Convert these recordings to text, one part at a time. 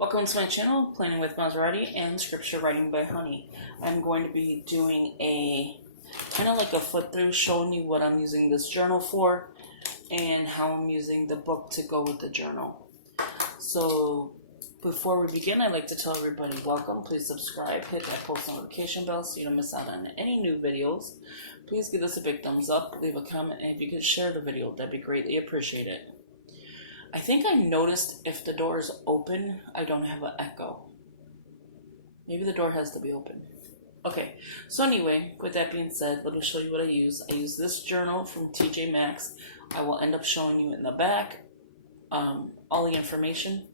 Welcome to my channel, Planning with Monserrate and Scripture Writing by Honey. I'm going to be doing a kind of like a flip through, showing you what I'm using this journal for and how I'm using the book to go with the journal. So before we begin, I'd like to tell everybody welcome. Please subscribe, hit that post notification bell so you don't miss out on any new videos. Please give this a big thumbs up, leave a comment, and if you could share the video, that'd be greatly appreciated. I think I noticed if the door is open, I don't have an echo. Maybe the door has to be open. Okay, so anyway, with that being said, let me show you what I use. I use this journal from TJ Maxx. I will end up showing you in the back all the information.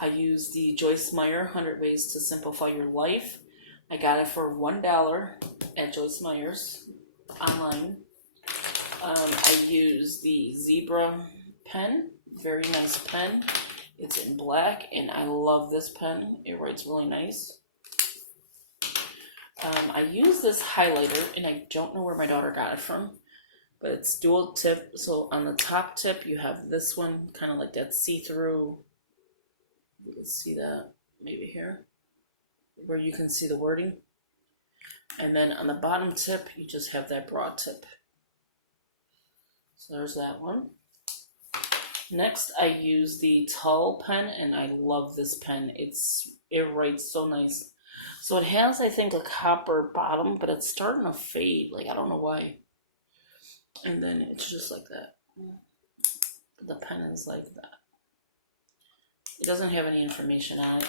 I use the Joyce Meyer 100 Ways to Simplify Your Life. I got it for $1 at Joyce Meyer's online. I use the Zebra pen. Very nice pen. It's in black and I love this pen. It writes really nice. I use this highlighter and I don't know where my daughter got it from, but it's dual tip. So on the top tip you have this one, kind of like that see-through. You can see that maybe here where you can see the wording, and then on the bottom tip you just have that broad tip. So there's that one. Next, I use the Tull pen, and I love this pen. It writes so nice. So it has, I think, a copper bottom, but it's starting to fade. Like, I don't know why. And then it's just like that. The pen is like that. It doesn't have any information on it.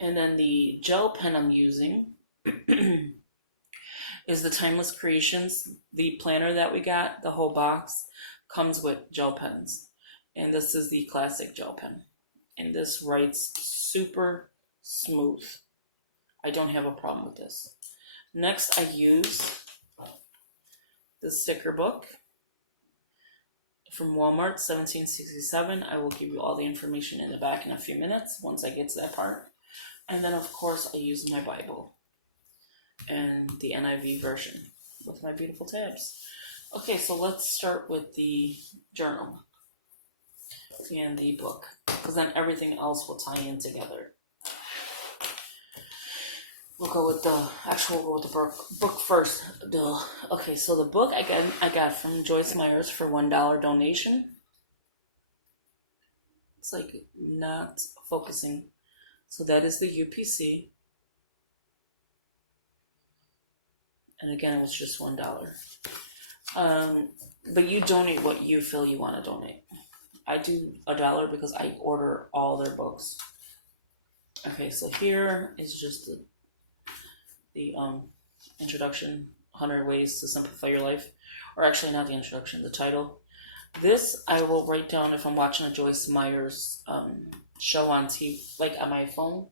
And then the gel pen I'm using is the Timeless Creations. The planner that we got, the whole box, comes with gel pens. And this is the classic gel pen. And this writes super smooth. I don't have a problem with this. Next, I use the sticker book from Walmart, $17.67. I will give you all the information in the back in a few minutes once I get to that part. And then, of course, I use my Bible and the NIV version with my beautiful tabs. Okay, so let's start with the journal and the book, because then everything else will tie in together. We'll go with the book first. Duh. Okay, so the book I got from Joyce Meyer's for $1 donation. It's like not focusing. So that is the UPC. And again, it was just $1. But you donate what you feel you want to donate. I do $1 because I order all their books. Okay, so here is just the introduction, 100 Ways to Simplify Your Life. Or actually not the introduction, the title. This I will write down if I'm watching a Joyce Meyer's show on TV, like on my phone.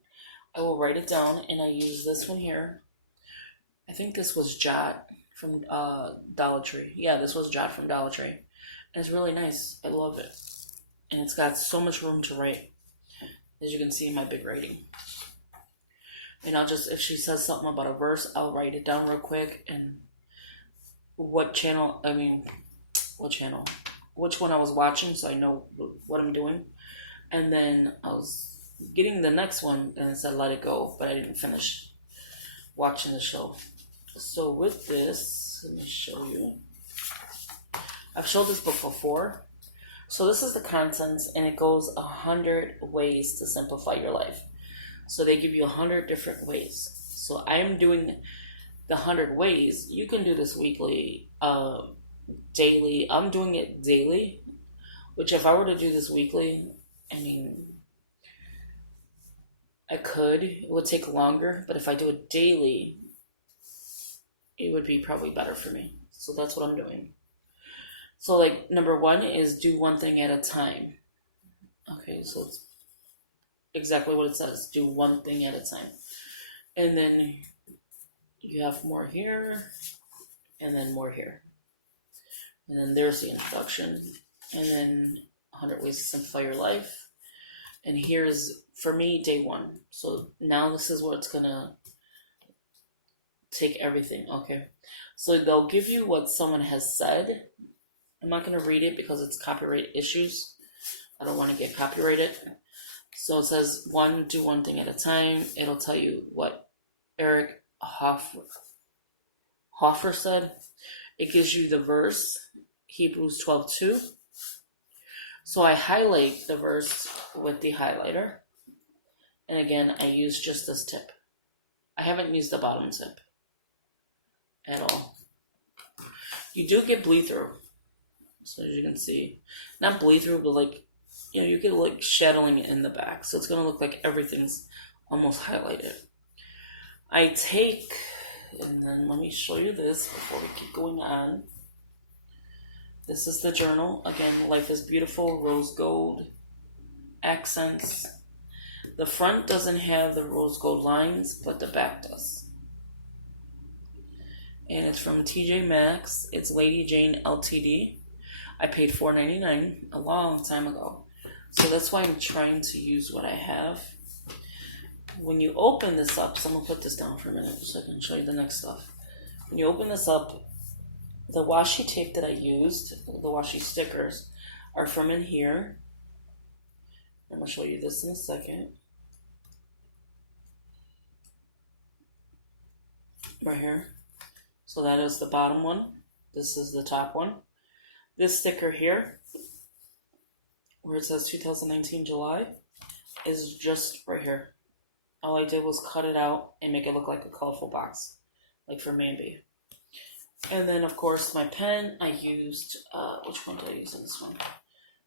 I will write it down, and I use this one here. I think this was Jot from Dollar Tree. Yeah, this was Jot from Dollar Tree. And it's really nice. I love it. And it's got so much room to write, as you can see in my big writing. And I'll just, if she says something about a verse, I'll write it down real quick and which one I was watching so I know what I'm doing. And then I was getting the next one and it said let it go, but I didn't finish watching the show. So with this, let me show you. I've showed this book before. So this is the contents, and it goes 100 ways to simplify your life. So they give you 100 different ways. So I am doing the 100 ways. You can do this weekly, daily. I'm doing it daily, which if I were to do this weekly, I mean, I could. It would take longer, but if I do it daily, it would be probably better for me. So that's what I'm doing. So like number 1 is do one thing at a time. Okay, so it's exactly what it says. Do one thing at a time. And then you have more here, and then more here. And then there's the introduction. And then 100 Ways to Simplify Your Life. And here's, for me, day 1. So now this is where it's going to take everything. Okay, so they'll give you what someone has said. I'm not going to read it because it's copyright issues. I don't want to get copyrighted. So it says one, do one thing at a time. It'll tell you what Eric Hoffer said. It gives you the verse, Hebrews 12:2. So I highlight the verse with the highlighter. And again, I use just this tip. I haven't used the bottom tip at all. You do get bleed through. So as you can see, not bleed through, but like, you get like shadowing in the back. So it's going to look like everything's almost highlighted. I take, and then let me show you this before we keep going on. This is the journal. Again, Life is Beautiful, rose gold accents. The front doesn't have the rose gold lines, but the back does. And it's from TJ Maxx. It's Lady Jane Ltd. I paid $4.99 a long time ago. So that's why I'm trying to use what I have. When you open this up, so I'm going to put this down for a minute so I can show you the next stuff. When you open this up, the washi tape that I used, the washi stickers, are from in here. I'm going to show you this in a second. Right here. So that is the bottom one. This is the top one. This sticker here, where it says 2019 July, is just right here. All I did was cut it out and make it look like a colorful box, like for Mambi. And then, of course, my pen, I used, which one did I use in this one?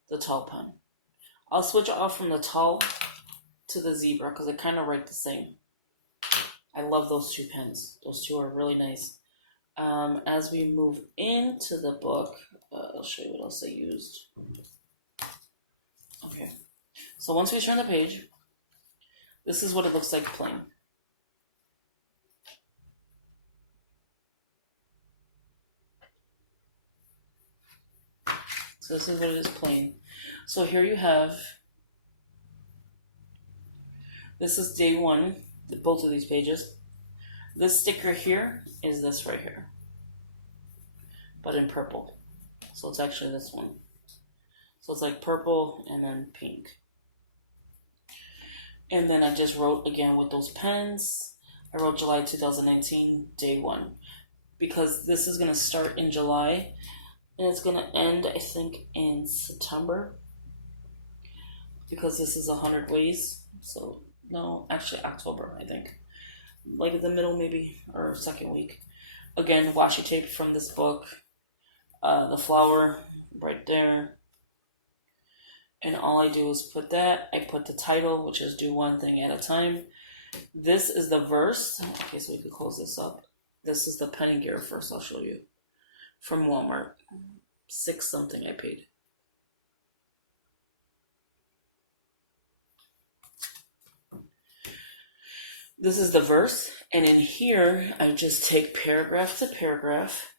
The tall pen. I'll switch off from the tall to the zebra because they kind of write the same. I love those two pens. Those two are really nice. As we move into the book, I'll show you what else I used. Okay. So once we turn the page, this is what it looks like plain. So this is what it is plain. So here you have, this is day one, both of these pages. This sticker here is this right here, but in purple. So it's actually this one. So it's like purple and then pink. And then I just wrote again with those pens. I wrote July 2019, day one. Because this is going to start in July and it's going to end, I think, in September. Because this is 100 ways. So, no, actually October, I think. Like the middle maybe, or second week. Again, washi tape from this book. The flower right there. And all I do is put that. I put the title, which is do one thing at a time. This is the verse. Okay, so we could close this up. This is the pen and gear first, I'll show you. From Walmart. $6 something I paid. This is the verse. And in here, I just take paragraph to paragraph.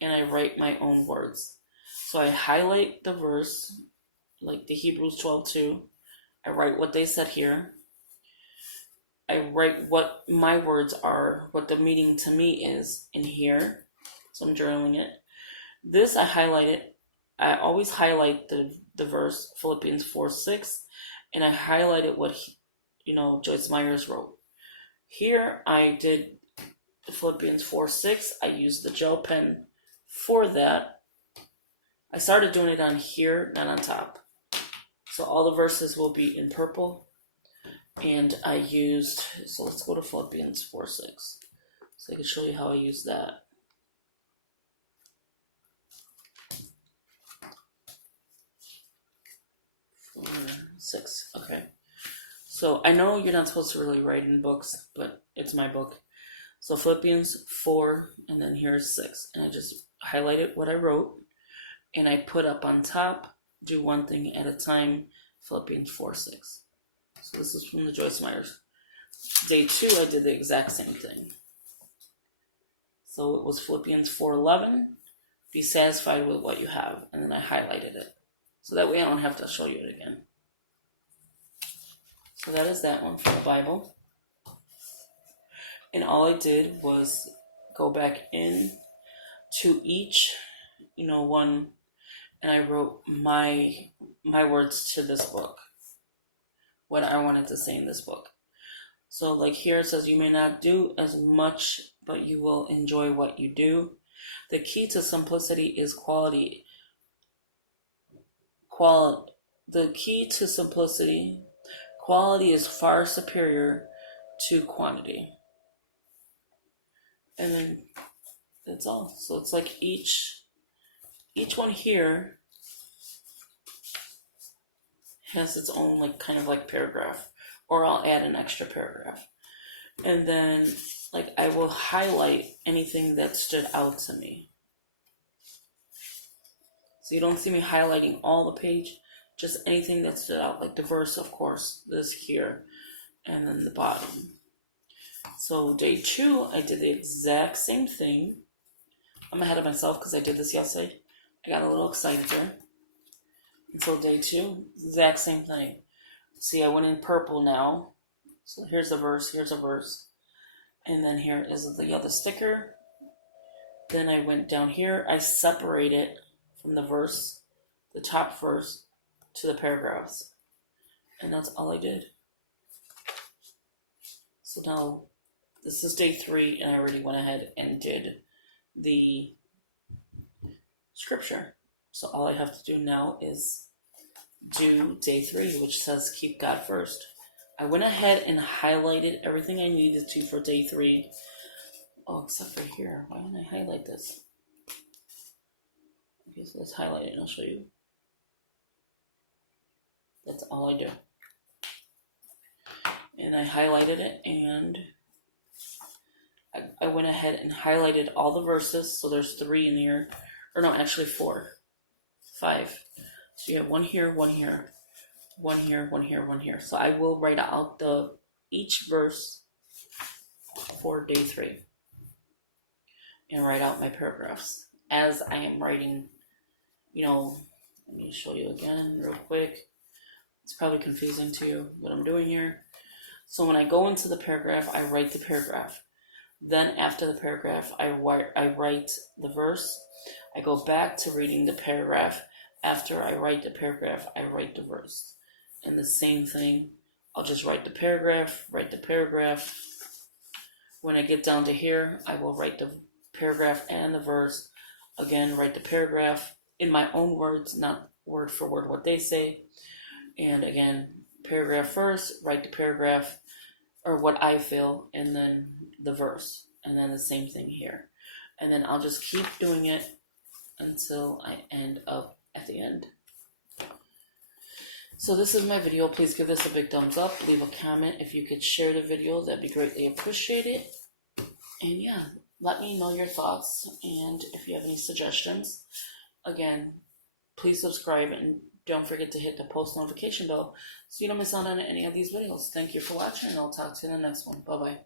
And I write my own words. So I highlight the verse, like the Hebrews 12:2. I write what they said here. I write what my words are, what the meaning to me is in here. So I'm journaling it. This I highlight it. I always highlight the verse, Philippians 4:6, and I highlighted what Joyce Myers wrote. Here I did Philippians 4:6. I used the gel pen for that. I started doing it on here, not on top. So all the verses will be in purple. And I used, so let's go to Philippians 4:6. So I can show you how I use that. Six, okay. So I know you're not supposed to really write in books, but it's my book. So Philippians 4, and then here's 6. And I just highlighted what I wrote, and I put up on top, do one thing at a time, Philippians 4:6. So this is from the Joyce Myers. Day 2, I did the exact same thing. So it was Philippians 4:11. Be satisfied with what you have. And then I highlighted it. So that way I don't have to show you it again. So that is that one for the Bible. And all I did was go back in to each, one, and I wrote my words to this book. what I wanted to say in this book. So like here it says, you may not do as much, but you will enjoy what you do. The key to simplicity is quality. The key to simplicity, quality is far superior to quantity. And then that's all. So it's like each one here has its own like kind of like paragraph, or I'll add an extra paragraph. And then like I will highlight anything that stood out to me. So you don't see me highlighting all the page, just anything that stood out, like the verse, of course, this here, and then the bottom. So day 2, I did the exact same thing. I'm ahead of myself because I did this yesterday. I got a little excited there. And so day 2, exact same thing. See, I went in purple now. So here's a verse, and then here is the other sticker. Then I went down here, I separated from the verse, the top verse, to the paragraphs. And that's all I did. So now, this is day 3, and I already went ahead and did the scripture. So all I have to do now is do day 3, which says keep God first. I went ahead and highlighted everything I needed to for day 3. Oh, except for here. Why didn't I highlight this? Okay, so let's highlight it and I'll show you. That's all I do. And I highlighted it, and I went ahead and highlighted all the verses. So there's 3 in here. Or no, actually 4. 5. So you have 1 here, 1 here, 1 here, 1 here, 1 here. So I will write out each verse for day 3. And write out my paragraphs as I am writing. Let me show you again real quick. It's probably confusing to you what I'm doing here. So when I go into the paragraph, I write the paragraph. Then after the paragraph, I write the verse. I go back to reading the paragraph. After I write the paragraph, I write the verse. And the same thing, I'll just write the paragraph. When I get down to here, I will write the paragraph and the verse. Again, write the paragraph in my own words, not word for word what they say. And again, paragraph first, write the paragraph, or what I feel, and then the verse. And then the same thing here. And then I'll just keep doing it until I end up at the end. So this is my video. Please give this a big thumbs up. Leave a comment. If you could share the video, that'd be greatly appreciated. And yeah, let me know your thoughts. And if you have any suggestions, again, please subscribe and don't forget to hit the post notification bell so you don't miss out on any of these videos. Thank you for watching, and I'll talk to you in the next one. Bye-bye.